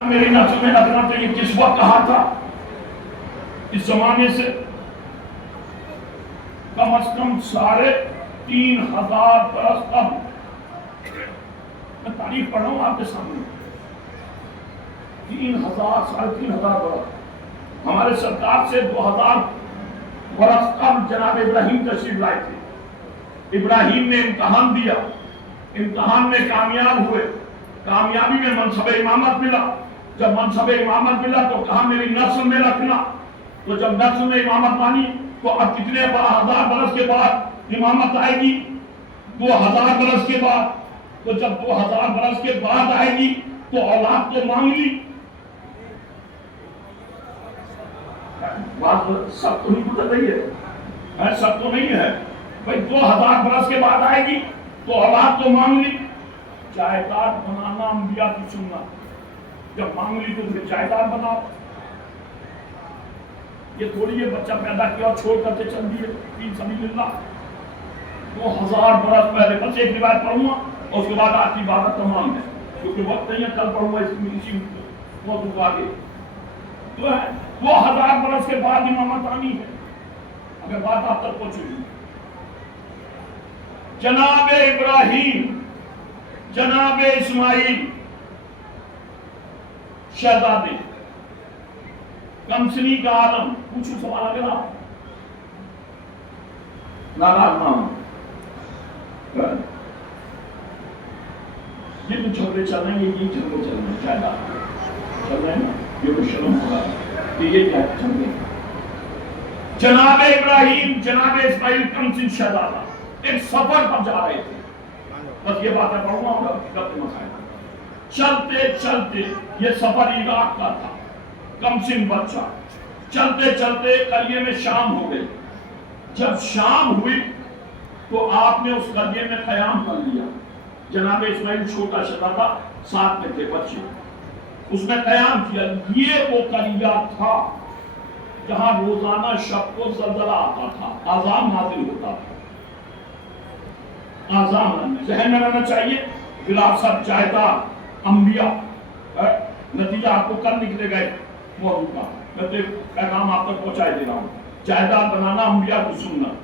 میری نسل میں رکھنا چاہیے. کس وقت کہا تھا؟ اس زمانے سے کم از کم 3500 برس قبل. میں تاریخ پڑھ رہا ہوں آپ کے سامنے. 3000 3500 برس. ہمارے سرکار سے 2000 برس قبل جناب ابراہیم تشریف لائے تھے. ابراہیم نے امتحان دیا, امتحان میں کامیاب ہوئے, کامیابی میں منصب امامت ملا. جب منصب امامت ملا تو کہا میری نسل میں رکھنا. تو جب نسل میں امامت مانی تو اب کتنے 1000 برس کے بعد امامت آئے گی؟ 2000 برس کے بعد. تو جب 2000 برس کے بعد آئے گی تو اولاد تو مانگ لی. بات سب تو نہیں بدل رہی ہے, سب تو نہیں ہے بھائی. 2000 برس کے بعد آئے گی تو اولاد تو مانگ لی. جائیداد بنانا انبیاء کی سنت. جب مانگ لی تو پھر جائیداد بناؤ. یہ تھوڑی یہ بچہ پیدا کیا اور چھوڑ کرتے چل دیے فی سبیل اللہ. 2000 برس پہلے. بس ایک روایت پڑھوں گا اور اس کے بعد آج کی عبادت تمام ہے, کیونکہ وقت نہیں ہے. کل پڑھوں گا اسی موضوع کو آگے. تو 2000 برس کے بعد امامت آنی ہے. اگر بات آپ تک پہنچی. جناب ابراہیم, جناب اسماعیل شہزادے, کم سنی کا عالم. پوچھو سوال اگر آپ ناراض نہ ہوں. یہ تو جھگڑے چل رہے ہیں, یہ جھگڑے چل رہے ہیں, جائیداد چل رہے ہیں نا. یہ تو شرم ہوگا کہ یہ کیا چل رہے ہیں. جناب ابراہیم جناب اسماعیل کم سن شہزادہ ایک سفر پر جا رہے تھے. بس یہ باتیں پڑھوں گا اور حقیقت مسائل. چلتے چلتے, یہ سفر عراق کا تھا. کم سن بچہ چلتے چلتے قریے میں شام ہو گئی. جب شام ہوئی تو آپ نے اس قریے میں قیام کر لیا. جناب اسماعیل چھوٹا شہزادہ ساتھ میں تھے بچے. اس نے قیام کیا. یہ وہ قریہ تھا جہاں روزانہ شب کو زلزلہ آتا تھا, آذان نازل ہوتا تھا. آذان ذہن میں رہنا چاہیے. وراثت, جائیداد, انبیاء. نتیجہ آپ کو کل نکلے گئے موضوع کا. میں تو پیغام آپ تک پہنچائے دے رہا ہوں. جائیداد بنانا انبیاء کی سنت.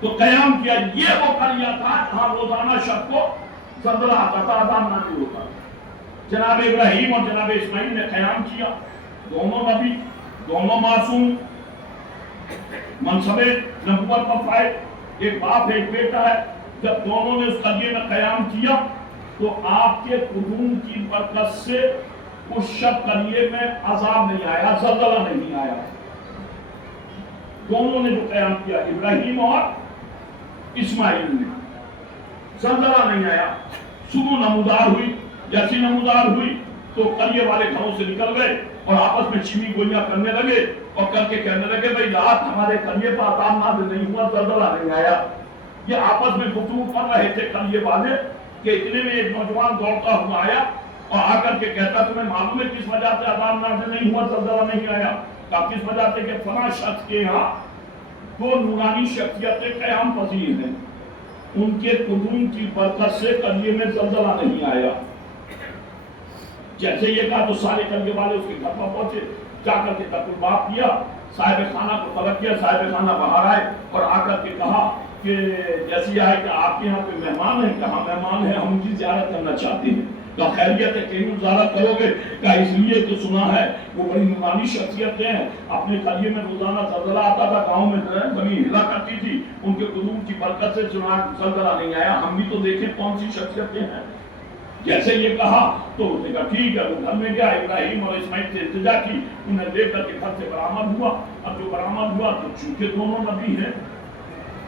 تو قیام کیا. یہ وہ قریہ تھا جہاں روزانہ شب کو زلزلہ آتا تھا, آذان نازل ہوتا تھا. جناب ابراہیم اور جناب اسماعیل نے قیام کیا. دونوں نبی, دونوں معصوم, منصب نبوت پر فائز. ایک باپ ایک بیٹا ہے. جب دونوں نے اس قریے میں قیام کیا تو آپ کے قدوم کی برکت سے اس شب قریے میں عذاب نہیں آیا, زلزلہ نہیں آیا. دونوں نے جو قیام کیا ابراہیم اور اسماعیل نے, زلزلہ نہیں آیا. صبح نمودار ہوئی. جیسی نمودار ہوئی تو قریے والے گھروں سے نکل گئے اور آپس میں چینی گوئیاں کرنے لگے اور کر کے کہنے لگے بھئی رات ہمارے قریے پر عذاب نازل نہیں ہوا, زلزلہ نہیں آیا. یہ آپس میں گفتگو کر رہے تھے قریے والے کہ اتنے میں ایک نوجوان دوڑتا ہوا آیا اور آ کر کے کہتا تمہیں معلوم ہے کس وجہ سے عذاب نازل نہیں ہوا, زلزلہ نہیں آیا؟ کہا کس وجہ سے کہ فلاں شخص کے یہاں دو نورانی شخصیتیں قیام پذیر ہیں, ان کے قدوم کی برکت سے قریے میں زلزلہ نہیں آیا. جیسے یہ کہا تو سارے قریے والے اس کے گھر پر پہنچے. جا کر کے تقربات کیا, صاحب خانہ کو طلب کیا. صاحب خانہ باہر آئے اور آ کر کے کہا کہ جیسی آئے کہ آپ کے یہاں کوئی مہمان ہے. کہاں مہمان ہے, ہم ان کی زیارت کرنا چاہتے ہیں. کہا خیریت ہے, کہیں زیارت کرو گے؟ کہا اس لیے تو سنا ہے وہ بڑی نورانی شخصیتیں ہیں, اپنے قریے میں روزانہ زلزلہ آتا تھا, گاؤں میں زمین ہلا کرتی تھی, ان کے قدوم کی برکت سے زلزلہ نہیں آیا. ہم بھی تو دیکھیں کون سی شخصیتیں ہیں. جیسے یہ کہا تو اس نے کہا ٹھیک ہے. وہ گھر میں گیا, ابراہیم اور اسماعیل سے التجا کی, انہیں لے کر کے گھر سے برآمد ہوا. اب جو برآمد ہوا تو چونکہ دونوں نبی ہیں,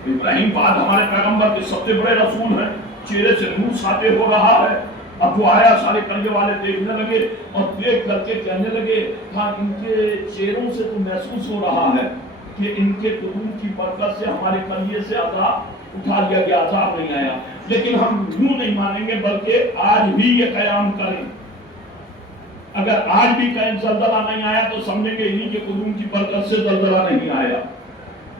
ابراہیم بعد ہمارے پیغمبر کے سب سے بڑے رسول ہیں, چہرے سے نور ساطع ہو رہا ہے. اب جو آیا سارے قریے والے دیکھنے لگے اور دیکھ کر کے کہنے لگے ہاں ان کے چہروں سے تو محسوس ہو رہا ہے کہ ان کے قدوم کی برکت سے ہمارے قریے سے عذاب اٹھا لیا گیا, عذاب نہیں آیا. لیکن ہم یوں نہیں مانیں گے بلکہ آج بھی یہ قیام کریں. اگر آج بھی کہیں زلزلہ نہیں آیا تو سمجھیں گے انہی کے قدوم کی برکت سے زلزلہ نہیں آیا.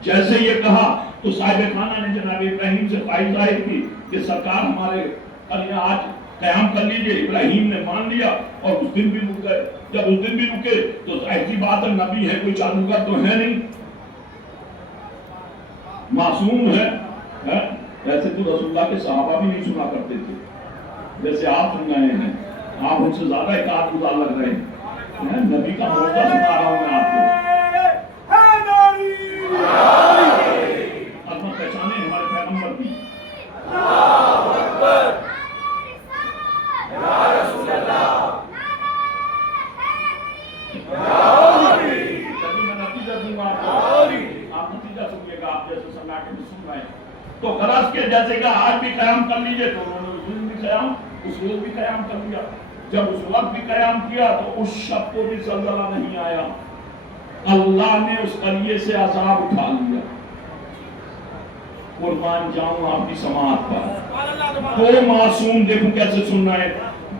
جیسے یہ کہا تو صاحب خانہ نے جناب ابراہیم سے خواہش ظاہر کی کہ سرکار ہمارے قریہ آج قیام کر لیجئے۔ ابراہیم نے مان لیا اور اس دن بھی رک گئے۔ جب اس دن بھی رکے تو ایسی بات ہے، نبی ہے، کوئی جادوگر تو ہے نہیں، معصوم ہے۔ ایسے تو رسول اللہ کے صحابہ بھی نہیں سنا کرتے تھے جیسے آپ سن رہے ہیں، آپ ان سے زیادہ اطاعت گزار لگ رہے ہیں۔ نبی کا موقع سنا رہا ہوں میں آپ کو۔ عظمت پہچانے ہمارے پیغمبر کی۔ تو غرض کے جیسے کہ آج بھی قیام کر لیجئے، تو انہوں نے اس دن بھی قیام، اس روز بھی قیام کر لیا۔ جب اس وقت بھی قیام کیا تو اس شب کو بھی زلزلہ نہیں آیا، اللہ نے اس قریے سے عذاب اٹھا لیا۔ قربان جاؤں آپ کی سماعت پر۔ دو معصوم، دیکھو کیسے سن رہے ہیں،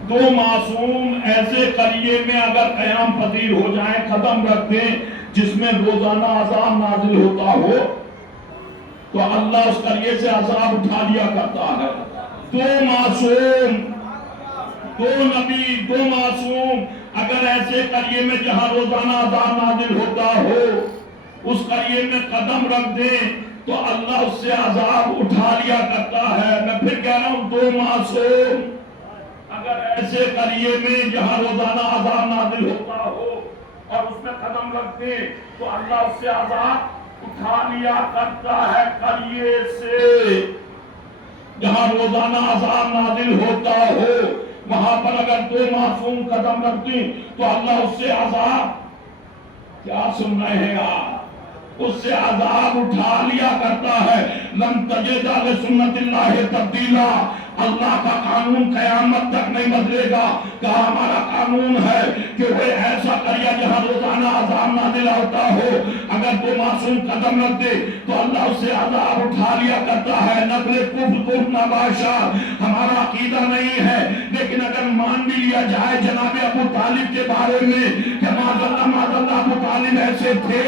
دو معصوم ایسے قریے میں اگر قیام پذیر ہو جائیں، قدم رکھ دیں جس میں روزانہ عذاب نازل ہوتا ہو، تو اللہ اس قریے سے عذاب اٹھا لیا کرتا ہے۔ دو معصوم، دو نبی، دو معصوم اگر ایسے قریے میں جہاں روزانہ عذاب نازل ہوتا ہو اس قریے میں قدم رکھ دیں تو اللہ اس سے عذاب اٹھا لیا کرتا ہے۔ میں پھر کہہ رہا ہوں، دو معصوم اگر ایسے قریے میں جہاں روزانہ عذاب نازل ہوتا ہو اور اس میں قدم رکھ دیں تو اللہ اس سے عذاب اٹھا لیا کرتا ہے۔ قریے سے جہاں روزانہ عذاب نازل ہوتا ہو وہاں پر اگر دو معصوم قدم رکھ دیں تو اللہ اس سے عذاب، کیا سن رہے ہیں آپ، اس سے عذاب اٹھا لیا کرتا ہے۔ لن تجد لسنت اللہ تبدیلا، اللہ کا قانون قیامت تک نہیں بدلے گا۔ کہا ہمارا قانون ہے کہ وہ ایسا قریہ جہاں روزانہ عذاب نازل ہوتا ہو اگر دو معصوم قدم رکھ دے تو اللہ اس سے عذاب اٹھا لیا کرتا ہے۔ نقل کفر نباشا ہمارا عقیدہ نہیں ہے، لیکن اگر مان بھی لیا جائے جناب ابو طالب کے بارے میں کہ معاذ اللہ ابو طالب ایسے تھے،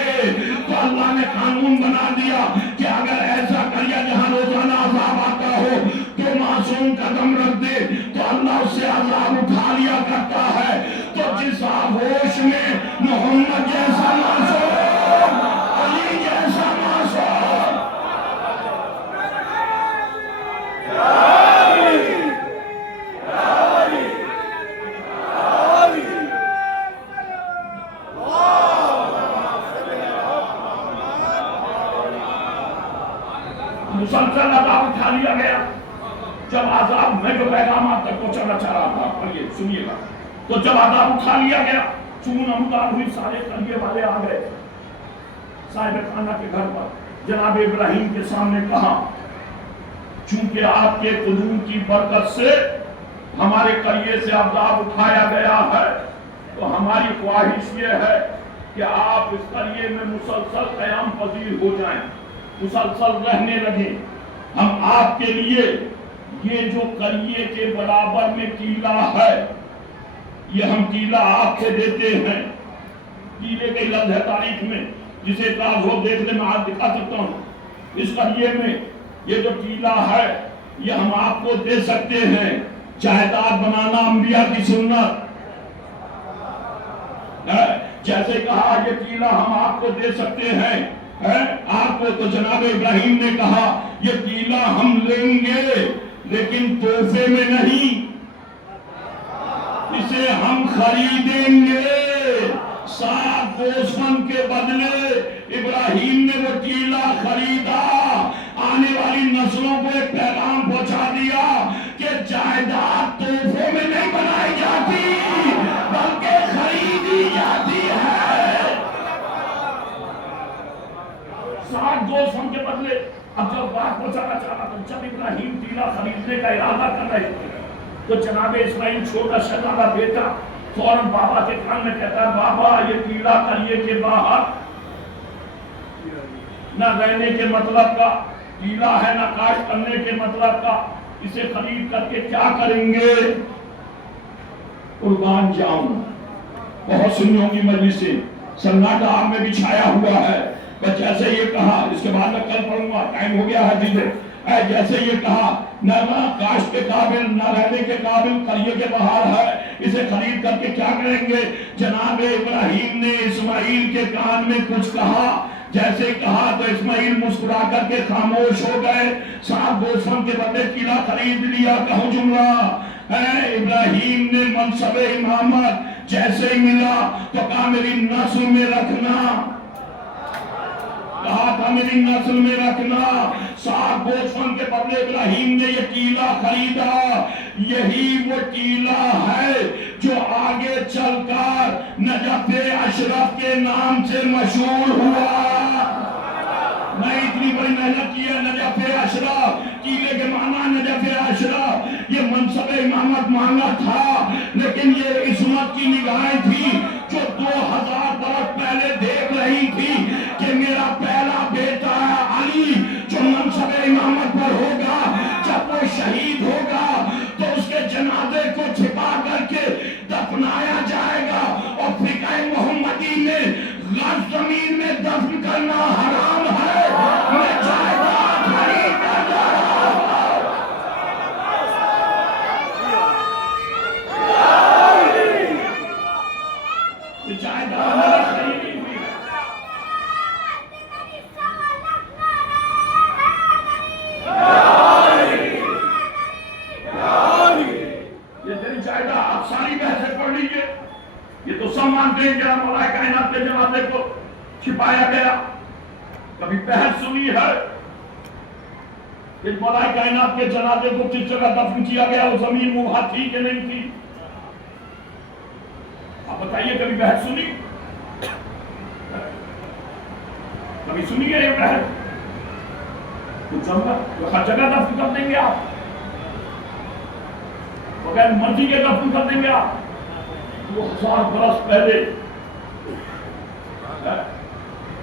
تو اللہ نے قانون بنا دیا کہ اگر ایسا قریہ جہاں روزانہ عذاب آتا ہو تو معصوم قدم رکھ دے تو اللہ اس سے عذاب اٹھا لیا کرتا ہے۔ تو جس آغوش میں محمد جیسا معصوم، علی جیسا معصوم، مسلسل عذاب اٹھا لیا گیا۔ جب عذاب میں جو پیغام آپ تک پہنچانا چاہ رہا تھا، پڑھیے سنیے گا، تو جب عذاب اٹھا لیا گیا، چون امداد ہوئی، سارے قریے والے آ گئے صاحب خانہ کے گھر پر، جناب ابراہیم کے سامنے کہا چونکہ آپ کے قدوم کی برکت سے ہمارے قریے سے عذاب اٹھایا گیا ہے تو ہماری خواہش یہ ہے کہ آپ اس قریے میں مسلسل قیام پذیر ہو جائیں، مسلسل رہنے لگیں۔ ہم آپ کے لیے یہ جو قریے کے برابر میں ٹیلا ہے، یہ ہم ٹیلا آپ سے دیتے ہیں۔ ٹیلے کے لفظ ہے تاریخ میں، جسے کاغذ ہو دیکھ لیں، میں آج دکھا سکتا ہوں۔ اس قریے میں یہ جو ٹیلا ہے یہ ہم آپ کو دے سکتے ہیں۔ جائیداد بنانا انبیاء کی سنت ہے، جیسے کہا یہ ٹیلا ہم آپ کو دے سکتے ہیں آپ کو، تو جناب ابراہیم نے کہا یہ ٹیلا ہم لیں گے لیکن تحفے میں نہیں، اسے ہم خریدیں گے۔ 7 گوسفند کے بدلے ابراہیم نے وہ ٹیلا خریدا۔ آنے والی نسلوں کو ایک پیغام پہنچا دیا کہ جائیداد تحفوں میں نہیں بنائی جاتی بلکہ خریدی جاتی ہے۔ 7 گوسفند کے بدلے، اب جب بات پہنچانا چاہ رہا تھا، جب ابراہیم ٹیلا خریدنے کا ارادہ کر رہے تھے تو جناب اسماعیل چھوٹا شہزادہ بیٹا فوراً بابا کے کان میں کہتا ہے، بابا یہ ٹیلا قریے کے باہر نہ رہنے کے مطلب کا ٹیلا ہے، نہ کاشت کرنے کے مطلب کا، اسے خرید کر کے کیا کریں گے؟ قربان جاؤں، بہت سنیوں کی مجلس سے سناٹا آپ میں بھی چھایا ہوا ہے۔ بس جیسے یہ کہا، اس کے بعد میں کل پڑھوں گا، ٹائم ہو گیا ہے دیدے، جیسے یہ کہا نہ کاشت کے قابل نہ رہنے کے قابل قریے کے بہار ہے، اسے خرید کر کے کیا کریں گے؟ جناب ابراہیم نے اسماعیل کے کان میں کچھ کہا، جیسے کہا تو اسماعیل مسکرا کر کے خاموش ہو گئے۔ 7 گوشت کے بدلے قلعہ خرید لیا۔ کہو جملہ ابراہیم نے منصب امامت جیسے ہی ملا تو کہا میری نسل میں رکھنا، کہا تھا میری نسل میں رکھنا۔ 7 گوشت کے بدلے ابراہیم نے یہ قلعہ خریدا۔ یہی وہ قلعہ ہے جو آگے چل کر نجف اشرف کے نام سے مشہور ہوا۔ میں اتنی بڑی محنت کی ہے، نجف اشرف، قلعے کے معنی نجف اشرف، یہ منصب امامت مانگا تھا، لیکن یہ عصمت کی نگاہیں تھی جو 2000 برس پہلے دیکھ رہی تھی کہ میرا پہلا بیٹا علی جو منصب امامت پر ہوگا، جب وہ شہید ہوگا تو اس کے جنازے کو چھپا کر کے دفنایا جائے گا، اور فقہ محمدی میں غلط زمین میں دفن کرنا حرام ہے۔ میں جائیداد خرید کر جا رہا ہوں۔ یہ جائیداد میری خریدی ہوئی ہے۔ یہ تیری جائیداد، آپ ساری بحثیں پڑھ لیجئے۔ یہ تو سب مانتے ہیں کہ مولا کائنات کے جنازے کو چھپایا گیا۔ کبھی بحث سنی ہے کہ مولا کائنات کے جنازے کو کس جگہ دفن کیا گیا، وہ زمین مباح تھی کہ نہیں تھی؟ آپ بتائیے، کبھی بحث سنی؟ کبھی سنی ہے یہ بحث؟ کچھ ہر جگہ دفن کر دیں گے آپ، بغیر مرضی کے دفن کر دیں گے آپ؟ 2000 برس پہلے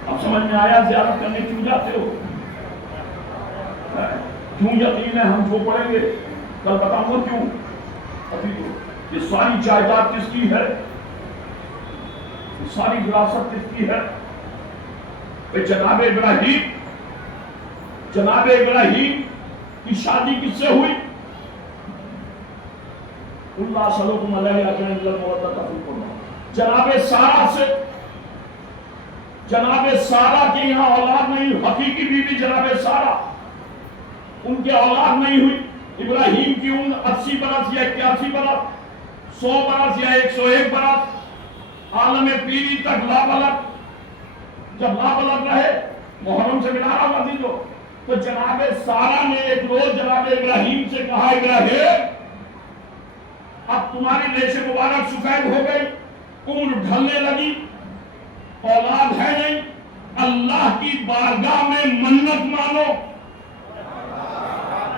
اب سمجھ میں آیا زیارت کرنے کیوں جاتے ہو؟ کیوں یقین ہے ہم جو پڑھیں گے کل بتاؤں گا کیوں۔ ابھی تو یہ ساری جائیداد کس کی ہے؟ یہ ساری وراثت کس کی ہے؟ جناب ابراہیم کی شادی کس سے ہوئی؟ اللہ صلوکم علیہ اجمعین المودۃ فی القربى، جناب سارہ سے۔ جناب سارہ کی یہاں اولاد نہیں ہوئی، حقیقی بیوی جناب سارہ، ان کے اولاد نہیں ہوئی۔ ابراہیم کی عمر 80 برس یا 81 برس، 100 برس یا 101 برس، عالم پیری تک لابلد۔ جب لابلد رہے، محرم سے ملا رہا عزیزو، تو جناب سارہ نے ایک روز جناب ابراہیم سے کہا ابراہیم اب تمہاری ریش مبارک سفید ہو گئی، عمر ڈھلنے لگی، اولاد ہے نہیں، اللہ کی بارگاہ میں منت مانو۔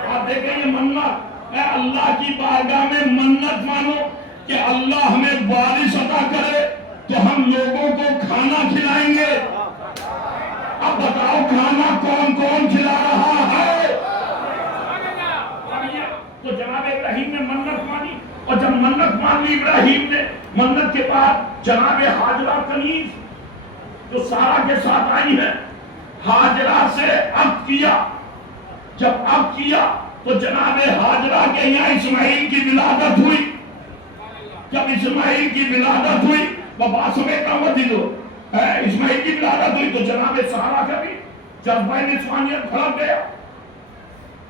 آپ دیکھیں یہ منت، اے اللہ کی بارگاہ میں منت مانو کہ اللہ ہمیں وارث عطا کرے تو ہم لوگوں کو کھانا کھلائیں گے۔ اب بتاؤ کھانا کون کون کھلا رہا ہے؟ تو جناب ابراہیم نے منت مانی، اور جب منت مان لی ابراہیم نے، منت کے بعد جناب حاجرہ کنیز جو سارہ کے ساتھ آئی ہے، حاجرہ سے عقد کیا۔ جب عقد کیا تو جناب حاجرہ کے یہاں اسماعیل کی ولادت ہوئی۔ جب اسماعیل کی ولادت ہوئی، بابا سمیت آمدی دو، اسماعیل کی ولادت ہوئی تو جناب سارہ کا بھی جذبہ نسوانیت کھڑک گیا۔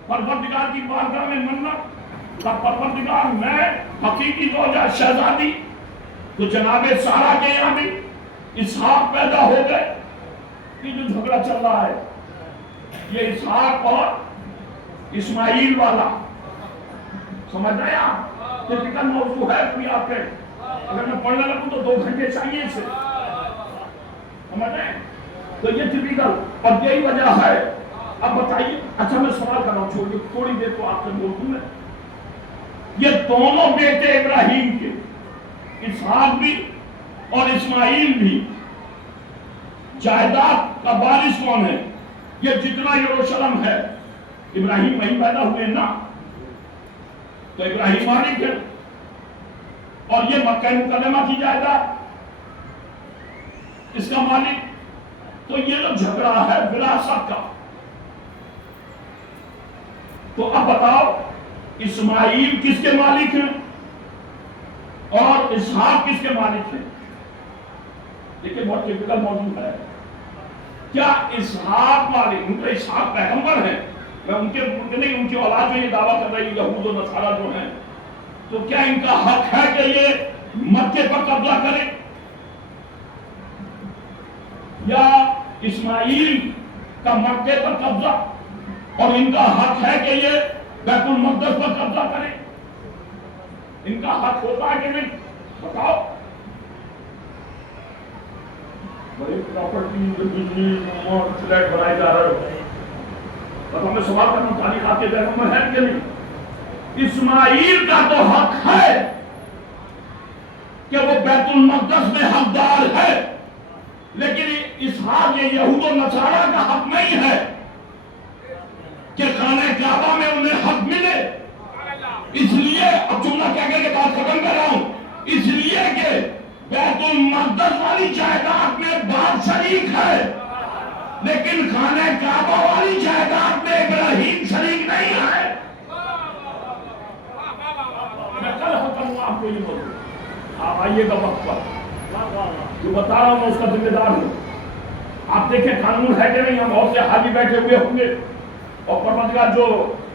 پروردگار کی بارگاہ میں منت، پروردگار میں حقیقی زوجہ شہزادی، تو جناب سارہ کے یہاں بھی اسحاق پیدا ہو گئے۔ یہ جو جھگڑا چل رہا ہے یہ اسحاق اور اسماعیل والا، سمجھ رہے آپ؟ یہ فکر موضوع ہے کوئی آپ کے، اگر میں پڑھنے لگوں تو 2 گھنٹے چاہیے اسے، سمجھ رہے ہیں؟ تو یہ ٹپیکل، اور یہی وجہ ہے۔ اب بتائیے، اچھا میں سوال کر رہا ہوں، چھوڑیے تھوڑی دیر تو آپ سے بولوں میں، یہ دونوں بیٹے ابراہیم کے، اسحاق بھی اور اسماعیل بھی، جائیداد کا وارث کون ہے؟ یہ جتنا یروشلم ہے، ابراہیم وہیں پیدا ہوئے نا، تو ابراہیم مالک ہے، اور یہ مکہ مکرمہ کی جائیداد، اس کا مالک۔ تو یہ جو جھگڑا ہے وراثت کا، تو اب بتاؤ اسماعیل کس کے مالک ہیں اور اسحاق کس کے مالک ہیں؟ لیکن بہت ٹپیکل موضوع ہے، کیا اسحاق والے، ان کا اسحاق پیغمبر ہیں، میں ان کے نہیں، ان کی اولاد جو یہ دعویٰ کر رہی ہے یہود و نصارہ جو ہیں، تو کیا ان کا حق ہے کہ یہ مکے پر قبضہ کریں؟ یا اسماعیل کا مکے پر قبضہ اور ان کا حق ہے کہ یہ بیت المقدس پر قبضہ کریں؟ ان کا حق ہوتا ہے کہ نہیں؟ بتاؤ. بڑی پراپرٹی بجلی اور فلیٹ بنائے جا رہے ہو، اور ہمیں سوال کرنا تاریخ آپ کے ذہن میں ہے کہ نہیں؟ اسماعیل کا تو حق ہے کہ وہ بیت المقدس میں حقدار ہے، لیکن اسحاق یہ یہود و نصارہ کا حق نہیں ہے کہ خانہ کعبہ میں انہیں حق ملے. اس لیے اب جملہ کہہ کے بات ختم کر رہا ہوں، اس لیے کہ بیت المقدس والی جائیداد میں باپ شریک ہے، لیکن خانہ کعبہ والی جائیداد میں ابراہیم شریک نہیں ہے. میں کل ختم ہوں آپ کو یہ موضوع، آپ آئیے گا وقت پر، جو بتا رہا ہوں میں اس کا ذمہ دار ہوں. آپ دیکھیں قانون ہے کہ نہیں؟ ہم بہت سے حاجی بیٹھے ہوئے ہوں گے اور پروردگار جو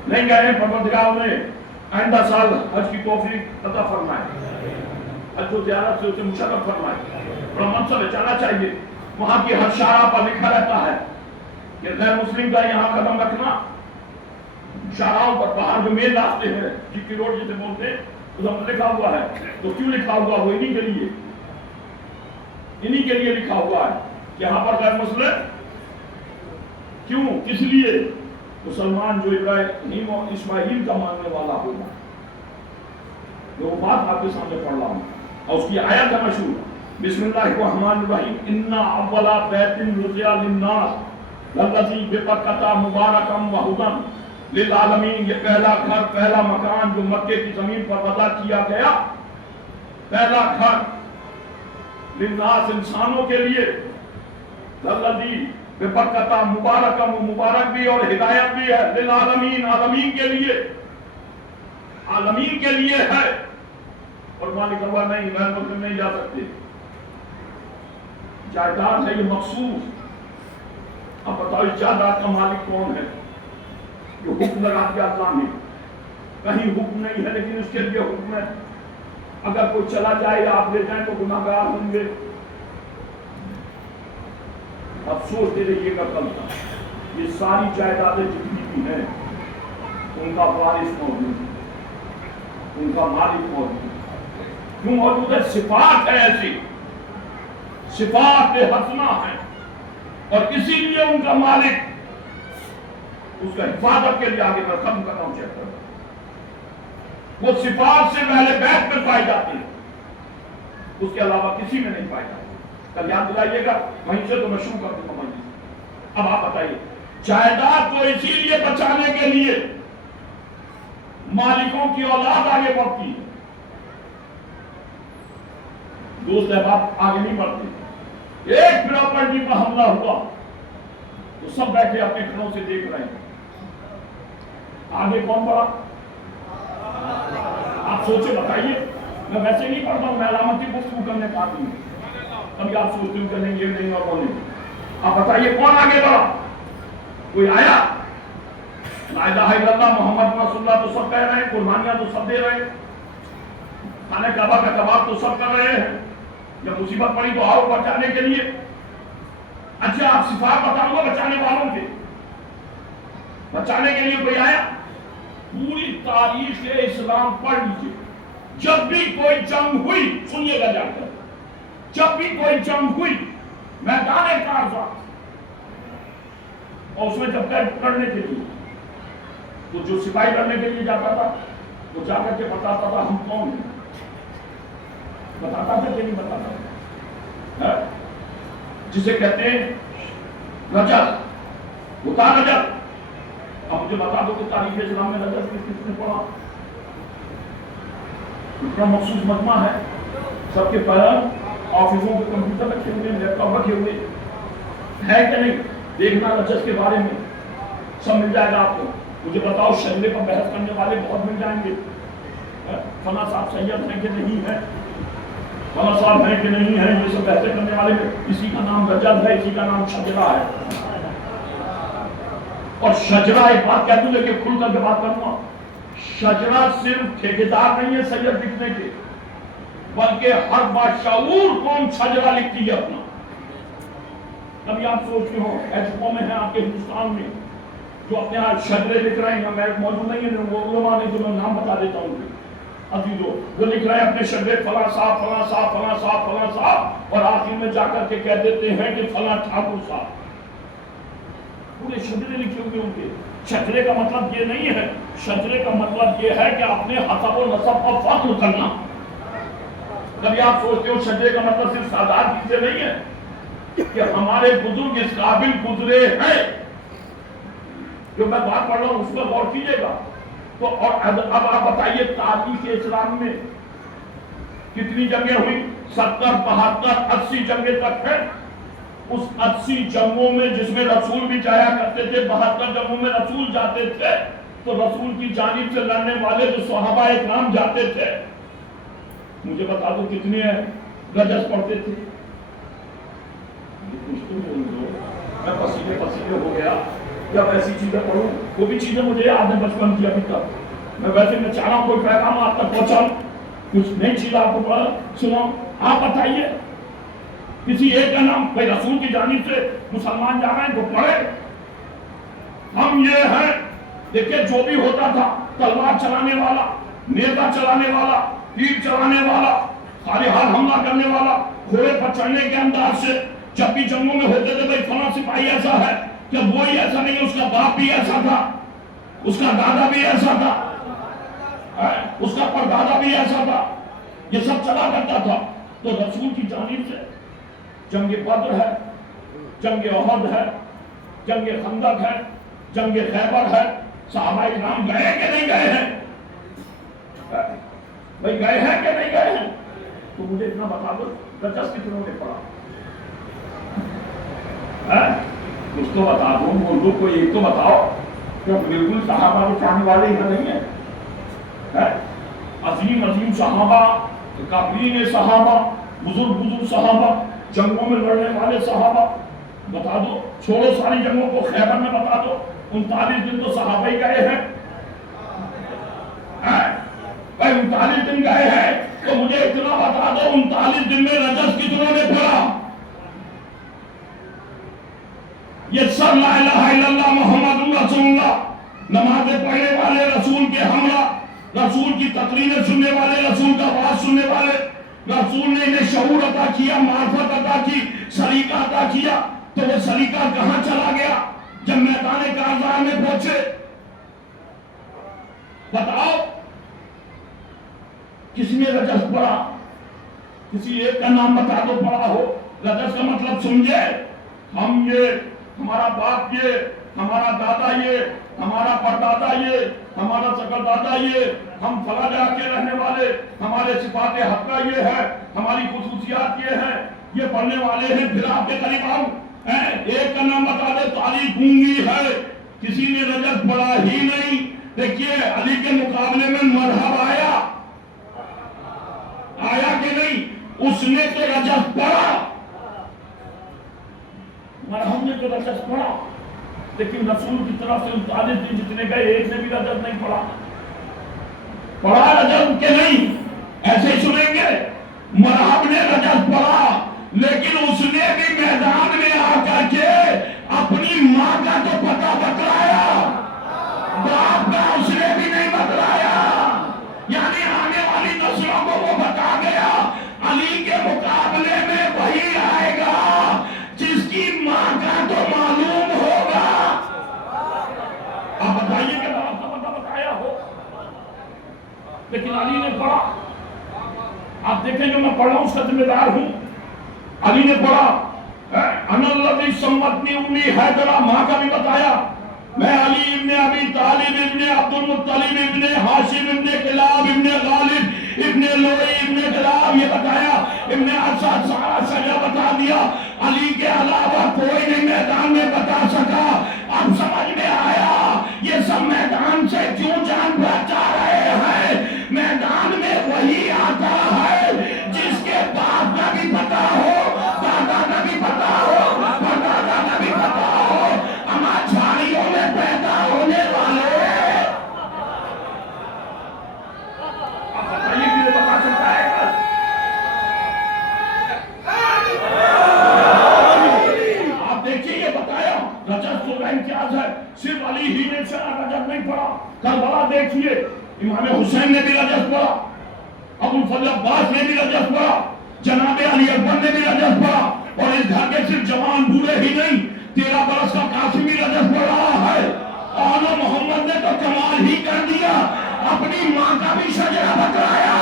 نہیں گئے ہیں پروردگار انہیں آئندہ سال حج کی توفیق عطا فرمائے، حج و زیارت سے اسے مشرف فرمائے. بڑا منصب ہے، جانا چاہیے. وہاں کی ہر شاہراہ پر لکھا رہتا ہے کہ غیر مسلم کا یہاں قدم رکھنا، شاہراہوں پر باہر جو مین راستے ہیں جی کی روڈ جسے بولتے ہیں اس میں لکھا ہوا ہے. تو کیوں لکھا ہوا؟ وہ انہی کے لیے لکھا ہوا ہے کہ یہاں پر غیر مسلم کیوں، کس لیے؟ مسلمان جو ابراہیم و اسماعیل کا ماننے والا ہوگا. وہ بات آپ کے سامنے پڑھ رہا ہوں اور اس کی آیت ہے مشہور، بسم اللہ الرحمن الرحیم، انا اول بیت وضع للناس للذی ببکۃ مبارکا وہدی للعالمین. یہ پہلا گھر، پہلا مکان جو مکے کی زمین پر وضع کیا گیا، پہلا گھر للناس انسانوں کے لیے، للذی ببرکۃ مبارکہ، مبارک بھی اور ہدایت بھی ہے، للعالمین عالمین کے لیے، عالمین کے لیے ہے. اور مالک اللہ نہیں، غیر مسلم نہیں جا سکتے. جائیداد ہے یہ مخصوص. اب بتاؤ اس جائیداد کا مالک کون ہے؟ جو حکم لگا دیا اللہ نے، کہیں حکم نہیں ہے لیکن اس کے لیے حکم ہے. اگر کوئی چلا جائے یا آپ لے جائیں تو گناہ گار ہوں گے. اب سوچتے رہیے گا کل تک، یہ ساری جائیدادیں جتنی بھی ہیں ان کا وارث موجود ہے، ان کا مالک موجود ہے. کیوں موجود ہے؟ صفات ہے ایسی، صفات حسنہ ہے، اور اسی لیے ان کا مالک اس کا حفاظت کے لیے آگے پر ختم کرنا ہوں چیک کرنا. وہ صفات سے پہلے بیت میں پائی جاتی ہے، اس کے علاوہ کسی میں نہیں پائی جاتی. کل یاد دلائیے گا، وہیں سے تو میں شروع کر دوں گا. اب آپ بتائیے، جائیداد کو اسی لیے بچانے کے لیے مالکوں کی اولاد آگے بڑھتی ہے، دوست احباب آگے نہیں بڑھتے. ایک پراپرٹی پر حملہ ہوا تو سب بیٹھے اپنے گھروں سے دیکھ رہے ہیں، آگے کون بڑھا؟ آپ سوچے بتائیے. میں ویسے نہیں پڑھتا ہوں، میں علامتی گفتگو کرنے کا آدمی ہوں. کبھی آپ سوچتے ہو کہ نہیں یہ نہیں اور وہ نہیں. آپ بتائیے کون آگے بڑھا؟ کوئی آیا؟ لا الہ الا اللہ محمد رسول اللہ تو سب کہہ رہے ہیں، قربانیاں تو سب دے رہے ہیں، خانہ کعبہ کا طواف تو سب کر رہے ہیں. جب مصیبت پڑی تو آؤ بچانے کے لیے. اچھا آپ صفات بتاؤں گا بچانے والوں کے، بچانے کے لیے کوئی آیا؟ پوری تاریخ اسلام پڑھ لیجیے. جب بھی کوئی جنگ ہوئی، سنیے گا جا کر، جب بھی کوئی جنگ ہوئی میدان کارزات، اور اس میں جب لڑنے کے لیے تو جو سپاہی لڑنے کے لیے جاتا تھا وہ جا کر کے بتاتا تھا ہم کون ہیں. بتاتا تھا کہ نہیں بتاتا تھا؟ جسے کہتے ہیں رجب، وہ تھا رجب. اب مجھے بتا دو کہ تاریخ اسلام میں رجب کس نے پڑھا؟ اتنا مخصوص مجمع ہے، سب کے پاس آفسوں کے کمپیوٹر رکھے ہوئے، لیپ ٹاپ رکھے ہوئے ہے کہ نہیں؟ دیکھنا رجب کے بارے میں سب مل جائے گا آپ کو. مجھے بتاؤ شجرے پر بحث کرنے والے بہت مل جائیں گے. فلاں صاحب سید ہیں کہ نہیں ہے, فلاں صاحب ہیں کہ نہیں ہے, یہ سب بحثیں کرنے والے میں کسی کا نام رجب ہے, کسی کا نام شجرا ہے. اور شجرا ایک بات کہہ دوں کہ کھل کر کے بات کروں, شجرا صرف ٹھیکیدار نہیں ہے سید لکھنے کے, بلکہ ہر باشعور قوم شجرا لکھتی ہے اپنا. کبھی آپ سوچتے ہو ایسے قومیں ہیں آپ کے ہندوستان میں جو اپنے یہاں شجرے لکھ رہے ہیں, میں موجود نہیں ہے وہ علماء نے جو میں نام بتا دیتا ہوں عزیزو, وہ لکھ رہے ہیں اپنے شجرے فلاں صاحب فلاں صاحب فلاں صاحب فلاں صاحب, اور آخر میں جا کر کے کہہ دیتے ہیں کہ فلاں ٹھاکر صاحب. پورے شجرے لکھے ہوئے ان کے. شجرے کا مطلب یہ نہیں ہے, شجرے کا مطلب یہ ہے کہ اپنے حسب و نسب پر فخر کرنا. کبھی آپ سوچتے ہو شجرے کا مطلب صرف سادات سے نہیں ہے کہ ہمارے بزرگ اس قابل گزرے ہیں. جو میں بات پڑھ رہا ہوں اس پر غور کیجیے گا. تو اور اب آپ بتائیے تاریخ اسلام میں کتنی جنگیں ہوئی؟ 70 72 80 جنگیں تک ہیں. اس 80 جنگوں میں جس میں رسول بھی جایا کرتے تھے, 72 جنگوں میں رسول جاتے تھے, تو رسول کی جانب سے لڑنے والے جو صحابہ اکرام جاتے تھے, مجھے بتا دو کتنے رجز پڑھتے تھے؟ میں پسینے پسینے ہو گیا جب ایسی چیزیں پڑھوں. وہ بھی چیزیں مجھے یاد ہیں بچپن کی ابھی تک. میں ویسے میں چاہ رہا ہوں کوئی پیغام آپ تک پہنچاؤں, کچھ نئی چیز آپ کو پڑھا سناؤں. آپ بتائیے کسی ایک کا نام بھائی رسول کی جانب سے مسلمان جا رہے ہیں تو پڑھے. ہم یہ ہیں, دیکھیں جو بھی ہوتا تھا, تلوار چلانے والا, نیزہ چلانے والا, تیر چلانے والا, خالی ہاتھ حملہ کرنے والا, گھوڑے پر چڑھنے کے انداز سے, جب بھی جنگوں میں ہوتے تھے بھائی فلاں سپاہی ایسا ہے, کہ وہی ایسا نہیں, اس کا باپ بھی ایسا تھا, اس کا دادا بھی ایسا تھا, اس کا پردادا بھی ایسا تھا, یہ سب چلا کرتا تھا. تو رسول کی جانب سے جنگ بدر ہے, جنگ احد ہے, جنگ خندق ہے, جنگ خیبر ہے, صحابہ اکرام گئے کہ نہیں گئے ہیں؟ بھائی گئے ہیں کہ نہیں گئے ہیں؟ تو مجھے اتنا بتا دو رجز کتنوں نے پڑھا؟ کچھ تو بتا دو, اردو کو ایک تو بتاؤ کہ بالکل صحابہ کے چاہنے والے یہاں نہیں ہیں. عظیم عظیم صحابہ, کابرین صحابہ, بزرگ بزرگ صحابہ, جنگوں میں لڑنے والے صحابہ بتا دو. چھوڑو ساری جنگوں کو, خیبر میں بتا دو 39 دن تو صحابہ ہی گئے ہیں. 39 دن گئے ہیں تو مجھے اتنا بتا دو 39 دن میں رجز کتنوں نے پڑھا؟ یہ سب لا الہ الا اللہ محمد رسول اللہ, نمازیں پڑھنے والے, رسول کے ہمراہ, رسول کی تقریریں سننے والے, رسول کا واعظ سننے والے. رسول نے انہیں شعور عطا کیا, معرفت عطا کی, سلیقہ عطا کیا. تو وہ سلیقہ کہاں چلا گیا جب میدان کارزار میں پہنچے؟ بتاؤ کسی نے رجز پڑھا؟ کسی ایک کا نام بتا دو پڑھا ہو. رجز کا مطلب سمجھے؟ ہم یہ, ہمارا باپ یہ, ہمارا دادا یہ, ہمارا پردادا یہ, ہمارا سکر دادا یہ, ہم فلاں جگہ کے رہنے والے, ہمارے صفات حقہ یہ ہے, ہماری خصوصیات یہ ہیں, یہ پڑھنے والے ہیں. پھر آپ کے قریب آؤں, ایک کا نام بتا دے تاریخ گونگی ہے, کسی نے رجز پڑھا ہی نہیں. دیکھیے علی کے مقابلے میں مرحب آیا کہ نہیں؟ اس نے تو رجز پڑھا, مرحب نے تو رجز پڑھا, لیکن رسول کی طرف سے 39 دن جتنے گئے ایک نے بھی رجز نہیں پڑھا. پڑھا رجز کے نہیں؟ ایسے ہی سنیں گے. مرحب نے رجز پڑھا, لیکن اس نے بھی میدان میں آ کر کے اپنی ماں کا تو پتہ بتلایا, باپ کا اس نے بھی نہیں بتلایا. یعنی آنے والی نسلوں کو وہ بتا گیا علی کے مقابلے میں وہی آئے گا جس کی ماں کا تو معلوم ہوگا. آپ بتائیے کہ باپ کا پتہ بتایا ہو, لیکن علی نے پڑھا. آپ دیکھیں جو میں پڑھ رہا ہوں اس کا ذمہ دار ہوں. علی نے پڑھا انا الذی سمتنی امی حیدرہ, ماں کا بھی بتایا, میں علی ابن ابی طالب ابن عبد المطلب ابن ہاشم ابن کلاب ابن غالب ابن لوئی ابن کلاب, یہ بتایا. ابن اسد سارا سجا بتا دیا. علی کے علاوہ کوئی نہیں میدان میں بتا سکا. اب سمجھ میں آیا یہ سب میدان سے کیوں جان بچا رہے ہیں؟ میدان میں وہی آتا ہے جس کے باپ کا بھی پتا ہو، دادا کا بھی پتا ہو، پردادا کا بھی پتا ہو، اما جھاڑیوں میں پیدا ہونے والے۔ آپ بتائیے کہ یہ بتا سکتا ہے کل؟ آپ دیکھیے یہ بتایا رجب تو امتیاز ہے، صرف علی ہی نے رجب نہیں پڑھا، کربلا دیکھیے امام حسین نے بھی رجب پڑھا، ابو الفضل عباس نے بھی رجب پڑھا، جناب علی اکبر نے بھی رجب پڑھا، اور اس گھر کے صرف جوان بوڑھے ہی نہیں 13 برس کا قاسم بھی رجب پڑھ رہا ہے۔ آن محمد نے تو کمال ہی کر دیا، اپنی ماں کا بھی شجرہ بتلایا،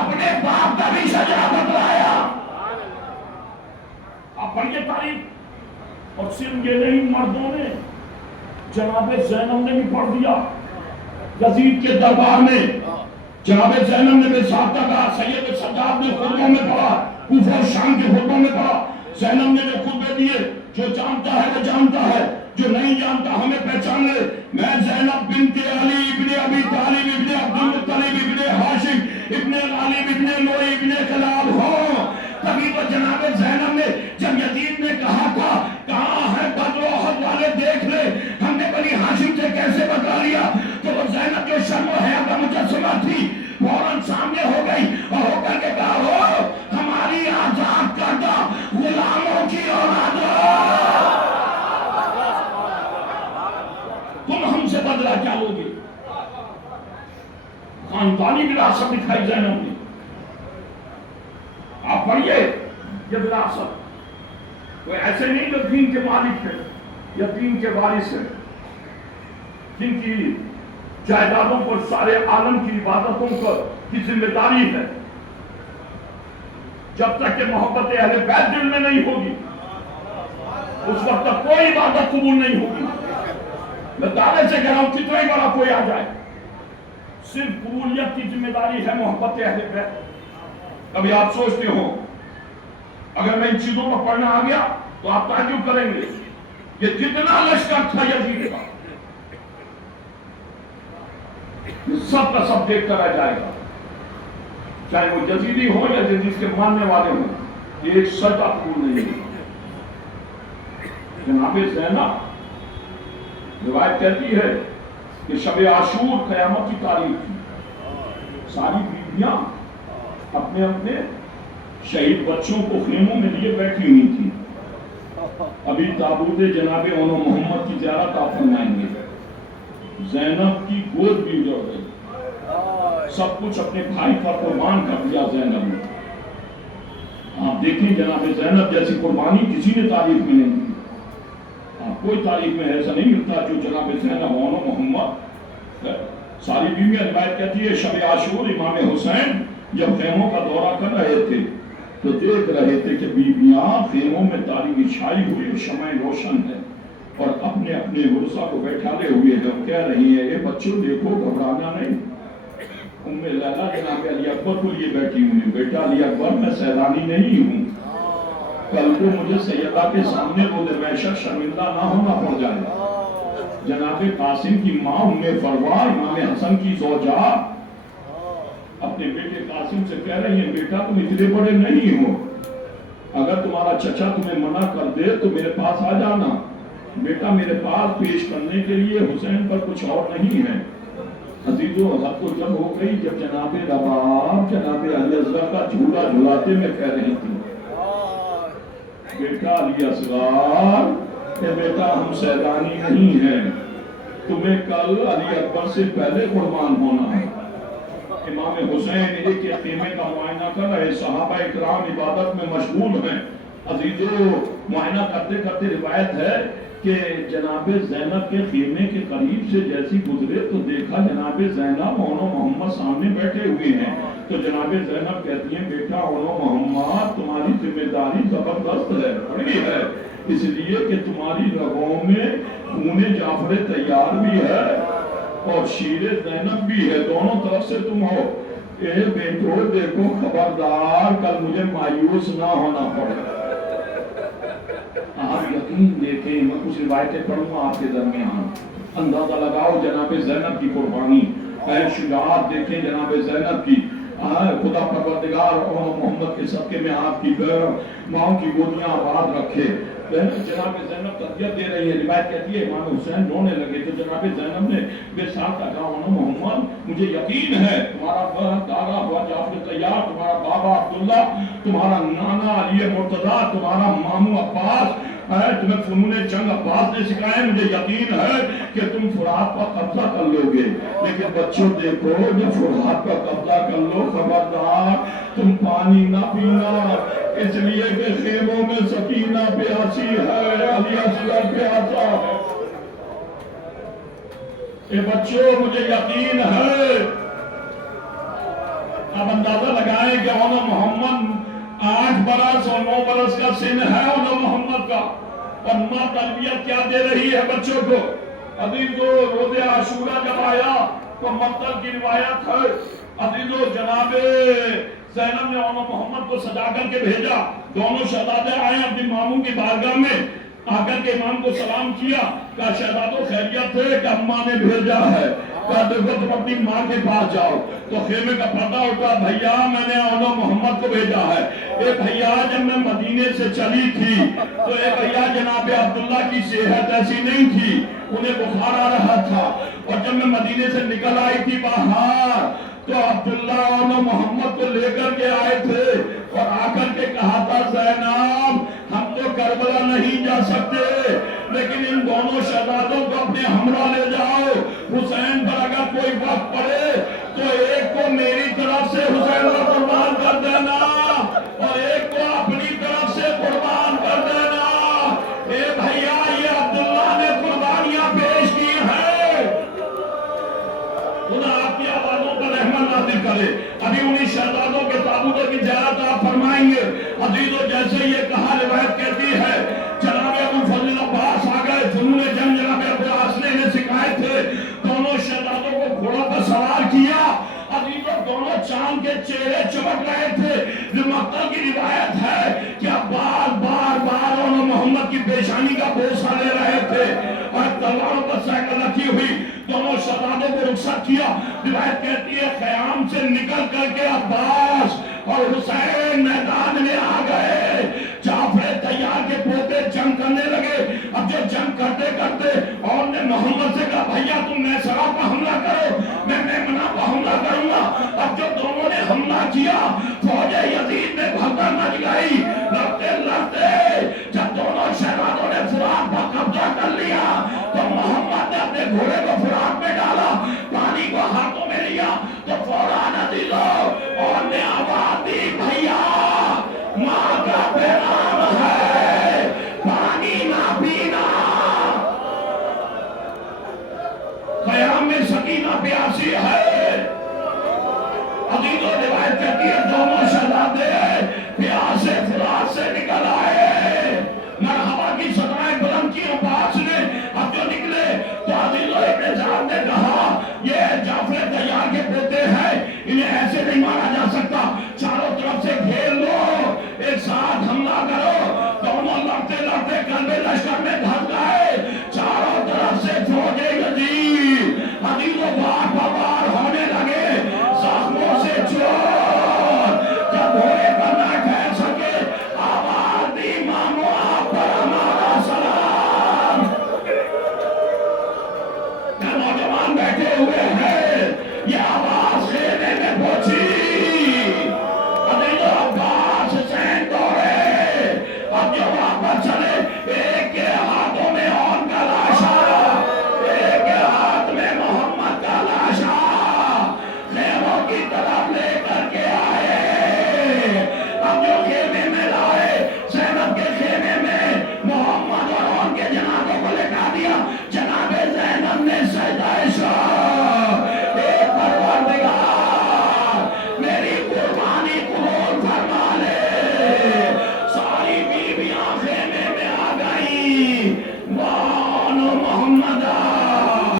اپنے باپ کا بھی شجرہ بتلایا۔ آپ پڑھیے تاریخ، اور صرف یہ نہیں، مردوں نے جناب زینب نے بھی پڑھ دیا یزید کے دربار میں۔ جناب زینب نے بھی ساتھ کہا، سید سجاد نے خطبوں میں پڑھا، کوفہ و شام کے خطبوں میں پڑھا۔ زینب نے جو خطبے دیے، جو جانتا ہے وہ جانتا ہے، جو نہیں جانتا ہمیں پہچان لے۔ میں زینب بنت علی ابن ابی طالب ابن عبد المطلب ابن ہاشم ابن غالب ابن لوئی ابن کلاب ہوں۔ تبھی وہ جناب زینب نے جب یزید نے کہا تھا کہاں ہے بدر و احد والے دیکھ لے، ہم نے بنی ہاشم سے کیسے بتا لیا، تو وہ زینب جو شرم و حیا کا مجسمہ تھی فوراً سامنے ہو گئی اور ہو کر کے کہا، ہو ہماری آزاد کردہ غلاموں کی اولاد ہو، تم ہم سے بدلہ کیا لوگے؟ خاندانی وراثت دکھائی زینب نے۔ آپ پڑھیے یہ وراثت، وہ ایسے نہیں جو دین کے مالک ہیں یا دین کے وارث ہیں، جن کی جائیدادوں پر سارے عالم کی عبادتوں کی ذمہ داری ہے، جب تک کہ محبت اہل بیت دل میں نہیں ہوگی اس وقت تک کوئی عبادت قبول نہیں ہوگی۔ میں دعوے سے کہہ رہا ہوں کتنا ہی بڑا کوئی آ جائے، صرف قبولیت کی ذمہ داری ہے محبت اہل بیت۔ کبھی آپ سوچتے ہو اگر میں ان چیزوں پر پڑھنا آ گیا تو آپ تعجب کریں گے یہ کتنا لشکر تھا یزید کا، سب کا سب دیکھ کر آ جائے گا، چاہے وہ یزیدی ہو یا جس کے ماننے والے ہوں، یہ ایک سجدہ قبول نہیں ہے۔ جناب زینب روایت کہتی ہے کہ شب عاشور قیامت کی تاریخ تھی، ساری بیویاں اپنے اپنے شہید بچوں کو خیموں میں لیے بیٹھی ہوئی تھی، ابھی تابوت جناب اونو محمد کی زیارت آپ فرمائیں گے، زینب کی گود بھی اجڑ گئی، سب کچھ اپنے بھائی کا قربان کر دیا زینب نے۔ آپ دیکھیں جناب زینب جیسی قربانی کسی نے تاریخ میں نہیں دی، کوئی تاریخ میں ایسا نہیں ملتا جو جناب زینب اونو محمد۔ ساری بیویاں روایت کہتی ہے شب عاشور امام حسین جب خیموں کا دورہ کر رہے تھے تو دیکھ رہے تھے کہ بیویاں خیموں میں تاریکی چھائی ہوئی اور شمعیں روشن ہے، اور اپنے اپنے عرصہ کو بیٹھالے ہوئے ہیں، کہہ رہی ہیں اے بچوں دیکھو گھبرانا نہیں۔ ام لیلہ جناب علی اکبر کو لیے بیٹھی ہوئی، بیٹا علی اکبر میں سیدانی نہیں ہوں، کل کو مجھے سیدہ کے سامنے روز محشر شرمندہ نہ ہونا پڑ جائے۔ جناب قاسم کی ماں ام فروا امام حسن کی زوجہ اپنے بیٹے قاسم سے کہہ رہی ہیں بیٹا تم اتنے بڑے نہیں ہو، اگر تمہارا چچا تمہیں منع کر دے تو میرے پاس آ جانا، بیٹا میرے پاس پیش کرنے کے لیے حسین پر کچھ اور نہیں ہے۔ عزیزو حد تو جب ہو گئی جب جناب رباب جناب علی اصغر کا جھولا جھلاتے میں کہہ رہی تھی بیٹا علی اصغر کہ بیٹا ہم سیدانی نہیں ہیں، تمہیں کل علی اکبر سے پہلے قربان ہونا ہے۔ امام حسین ایک خیمے کا معائنہ کر رہے، صحابہ اکرام عبادت میں مشغول ہیں۔ عزیزو معائنہ کرتے کرتے روایت ہے کہ جناب زینب کے خیمے کے قریب سے جیسی گزرے تو دیکھا جناب زینب اونو محمد سامنے بیٹھے ہوئے ہیں، تو جناب زینب کہتی ہیں بیٹا اونو محمد تمہاری ذمہ داری زبردست ہے، بڑی ہے، اس لیے کہ تمہاری رگوں میں خون جعفر تیار بھی ہے اور شیر زینب بھی ہے، دونوں طرف سے تم ہو۔ اے بیٹو دیکھو خبردار کل مجھے مایوس نہ ہونا پڑے۔ آپ یقین دیکھیں میں کچھ روایتیں پڑھوں گا آپ کے درمیان، اندازہ لگاؤ جناب زینب کی قربانی، شجاعت دیکھیں جناب زینب کی۔ خدا پروردگار اور محمد کے صدقے میں آپ کی ماؤں کی گودیاں آباد رکھے۔ جناب زینب تربیت دے رہی ہے، روایت کہتی ہے امام حسین رونے لگے تو جناب زینب نے بے ساتھ کہا محمد مجھے یقین ہے تمہارا دادا ہوا جعفر طیار، تمہارا بابا عبداللہ، تمہارا نانا علی مرتضیٰ، تمہارا ماموں عباس، تمہیں فنون جنگ عباس نے سکھائے، مجھے یقین ہے کہ تم فرات پر قبضہ کر لو گے، لیکن بچوں دیکھو جب فرات پر قبضہ کر لو خبردار تم پانی نہ پینا، اس لیے کہ خیموں میں سکینہ پیاسی ہے، علی اصغر پیاسا ہے۔ اے بچوں مجھے یقین ہے، اب اندازہ لگائیں کہ انہوں محمد 8 برس اور 9 برس کا سن ہے انہوں محمد کا، اور ماں تربیت کیا دے رہی ہے بچوں کو۔ عزیزو روز عاشورہ جب آیا تو مقتل کی روایت ہے، عزیزو جناب زینب نے انہوں محمد کو سجا کر کے بھیجا، دونوں شہزادے آئے اپنی ماموں کی بارگاہ میں آ کر کے امام کو سلام کیا، کہا شہزادو خیریت ہے کہ اماں نے بھیجا ہے، کہا دیکھو تم اپنی ماں کے پاس جاؤ، تو خیمے کا پردہ اٹھا، بھیا میں نے انہوں محمد کو بھیجا ہے، اے بھیا جب میں مدینے سے چلی تھی تو اے بھیا جناب عبداللہ کی صحت ایسی نہیں تھی، انہیں بخار آ رہا تھا، اور جب میں مدینے سے نکل آئی تھی باہر تو عبداللہ انہوں محمد کو لے کر کے آئے تھے اور آ کر کے کہا تھا زینب ہم تو کربلا نہیں جا سکتے لیکن ان دونوں شہزادوں کو اپنے ہمراہ لے جاؤ، حسین پر اگر کوئی وقت پڑے تو ایک کو میری طرف سے حسین کو قربان کر دینا اور ایک کو اپنی طرف سے قربان کر دینا۔ اے بھیا یہ عبداللہ نے قربانیاں پیش کی ہیں، خدا آپ کی آوازوں پر رحمت نازل کرے۔ ابھی انہی شہزادوں کے تابوتوں کی زیارت آپ فرمائیں گے۔ عزیزو جیسے یہ کہا روایت کہتی ہے جناب ابوالفضل عباس آ گئے، فنون جنگ جناب عباس نے انہیں سکھائے تھے، دونوں شہزادوں کو گھوڑوں پر سوار کیا، عزیزو دونوں چاند کے چہرے چمک رہے تھے۔ مقتل کی روایت ہے کہ بار بار بار انہوں محمد کی پیشانی کا بوسہ لے رہے تھے اور تلواروں پر سائیکل رکھی ہوئی دونوں شہزادوں کو رخصت کیا۔ روایت کہتی ہے خیام سے نکل کر کے عباس اور حسین میدان میں آ گئے، جعفر طیار کے پوتے جنگ کرنے لگے۔ اب جو جنگ کرتے کرتے اور نے محمد سے کہا بھیا تم میسرہ پر حملہ کرو، میں میمنہ پر حملہ کروں گا۔ اب جو دونوں نے حملہ کیا فوج یزید نے بھگدڑ مچ گئی، لڑتے لڑتے جب دونوں شہزادوں نے فرات پر قبضہ کر لیا تو محمد نے اپنے گھوڑے کو فرات میں ڈالا، پانی کو ہاتھوں میں لیا تو فوراً عزیزو اور نے آواز دی بھیا ماں کا پیغام ہے پانی نہ پینا۔ خیام میں سکینہ پیاسی ہے، عزیزو روایت کہتی ہے دونوں شہزادے پیاسے فرات سے نکل آئے، مرحبا کی صدائیں بلند کی عباس نے۔ اب جو نکلے تو عزیزو ابن سعد نے کہا یہ جعفر طیار کے پوتے ہیں، انہیں ایسے نہیں مارا جا سکتا، چاروں طرف سے گھیر لو، ایک ساتھ حملہ کرو۔ دونوں لڑتے لڑتے کربلا